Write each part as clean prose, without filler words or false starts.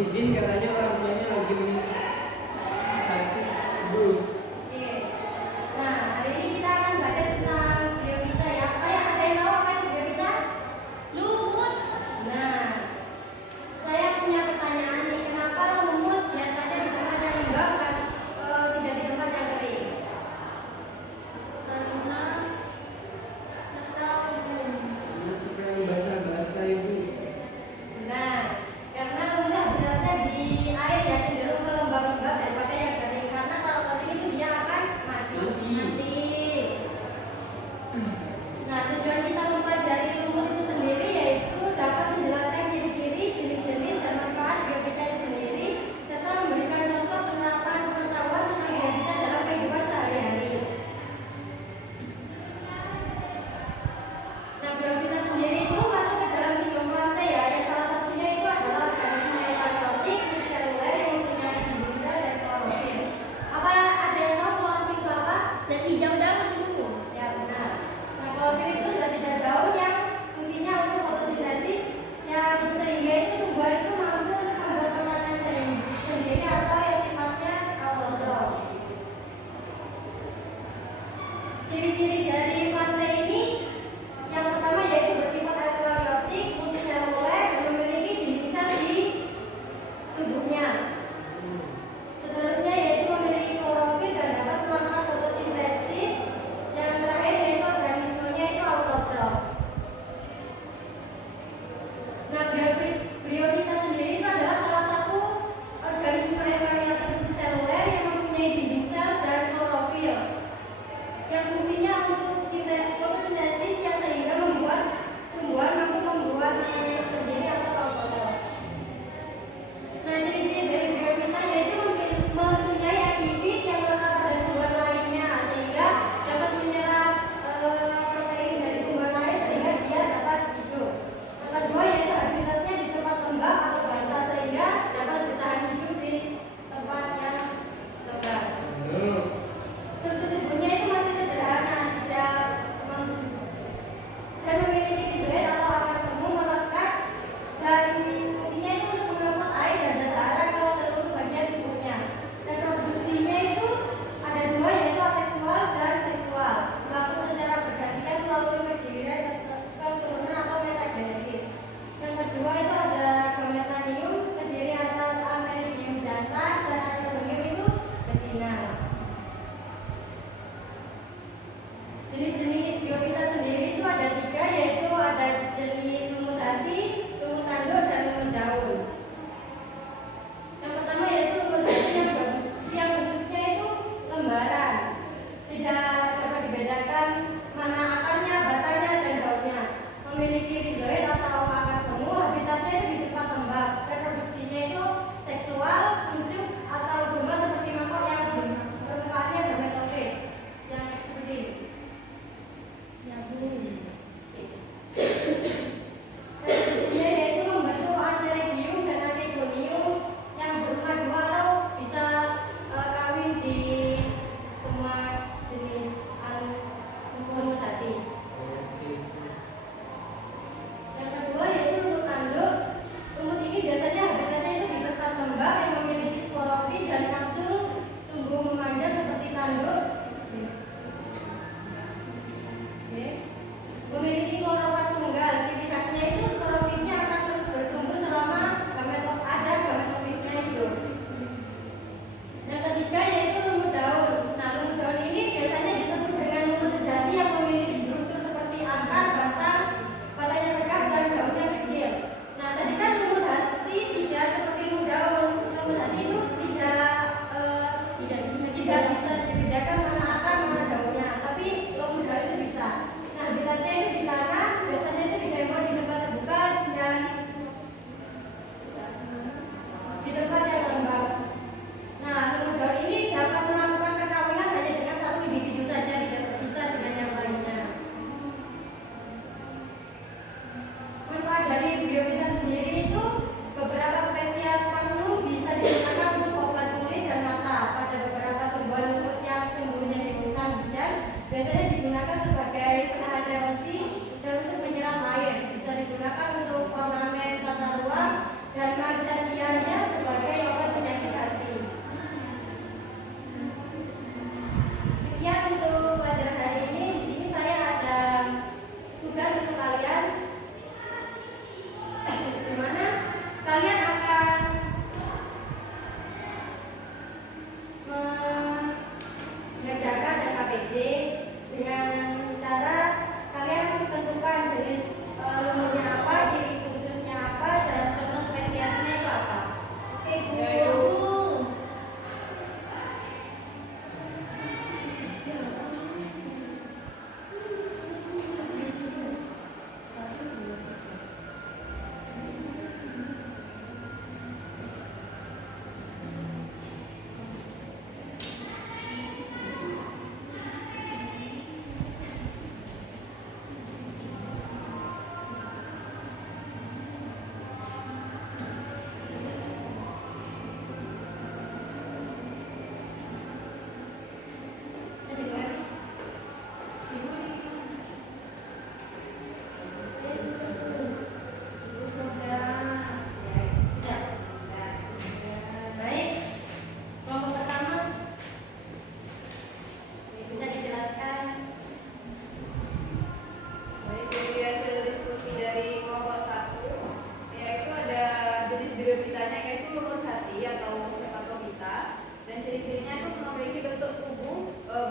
izin katanya orang tuanya lagi sakit, Bu. Oke. Nah, hari ini kita akan baca tentang biopita ya. Kayak ada yang tahu apa itu biopita? Lumut. Nah, saya punya pertanyaan nih. Kenapa lumut biasanya di tempat yang lembab dan tidak di tempat yang kering? Karena suka yang basah-basah Ibu. Nah, karena lumutnya berada di air ya, cenderung ke lembab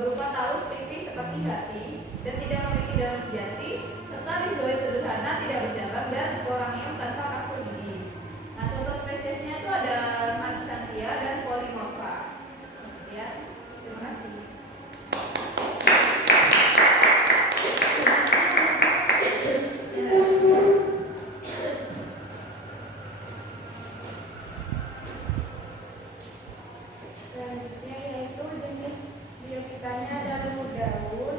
berupa talus pipih seperti hati dan tidak memiliki daun sejati, serta rizoid sederhana tidak bercabang dan sporangium tanpa kapsul gigi. Nah, contoh spesiesnya itu ada Marchantia dan Polymorpha. Ya, terima kasih. Selanjutnya yaitu jenis biopitanya ada lumut daun.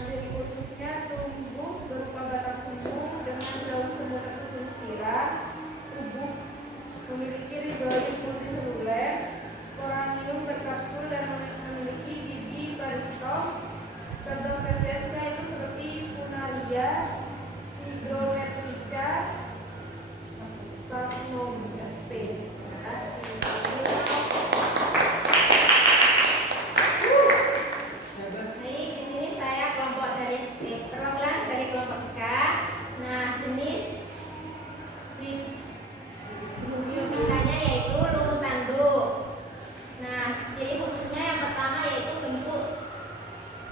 Ciri khususnya tumbuh berupa batang semu dengan daun semu tersusun spiral, tubuh memiliki rizoid multiseluler, sporangium berkapsul dan memiliki gigi baristom. Contoh spesiesnya itu seperti Funaria, Hygrometrica, Staphylococcus sp. Terima kasih. Nih, di sini saya kelompok dari perwakilan dari kelompok K. Nah, jenis biopitanya yaitu lumut tanduk. Nah, ciri khususnya yang pertama yaitu bentuk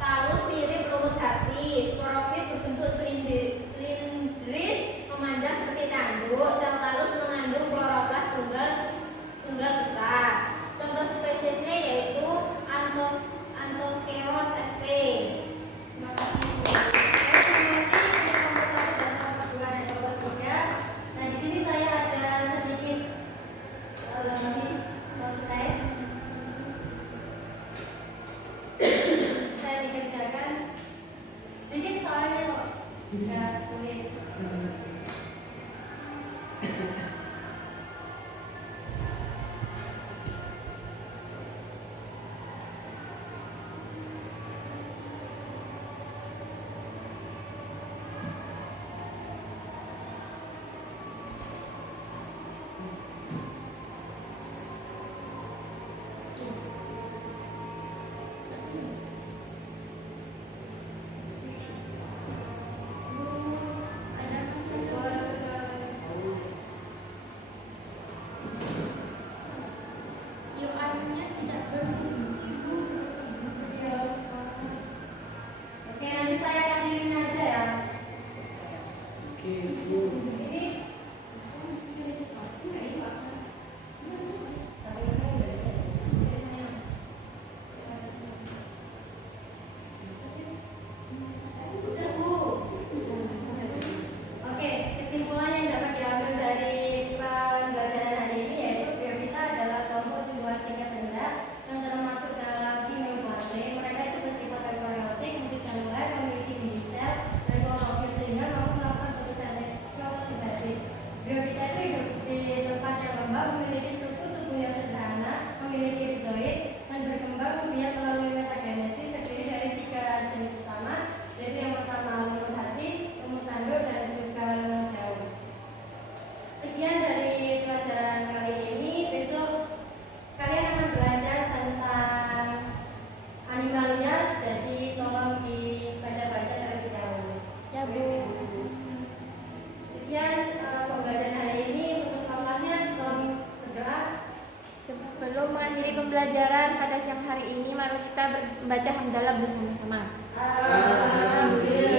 talus mirip lumut hati, sporofit berbentuk silindris memanjang seperti tanduk, sel talus mengandung kloroplas tunggal besar. Contoh spesiesnya yaitu Anthokeros sp. Terima kasih. Terima kasih kelompok 1 dan kelompok 2 dan kelompok 3. Nah, di sini saya ada sedikit proses. Saya dikerjakan dikit soalnya kok nggak sulit. Oke, nanti saya kasihin aja ya. Oke, Bu. Ini udah, Bu. Oke, kesimpulan yang dapat diambil dari pembelajaran hari ini yaitu biopita adalah kelompok tumbuhan tingkat rendah yang termasuk dalam kimioforme. Mereka itu bersifat eukariotik, multiseluler, memiliki biji sel dan klorofil sehingga mampu melakukan fotosintesis. Biopita itu hidup di tempat yang lembab, memiliki struktur tubuh yang sederhana, memiliki rizoid dan berkembang biak melalui metagenesis terdiri dari 3 jenis utama, yaitu yang pertama lumut hati, lumut tanduk, dan juga lumut daun. Sekian dari pelajaran kali ini. Besok kalian akan belajar tentang animalia, jadi tolong dibaca-baca terlebih dahulu. Ya, Bu. Sekian pembelajaran hari ini. Untuk Allah-nya tolong berdoa. Sebelum mengakhiri pembelajaran pada siang hari ini, mari kita membaca hamdalah bersama-sama. Alhamdulillah.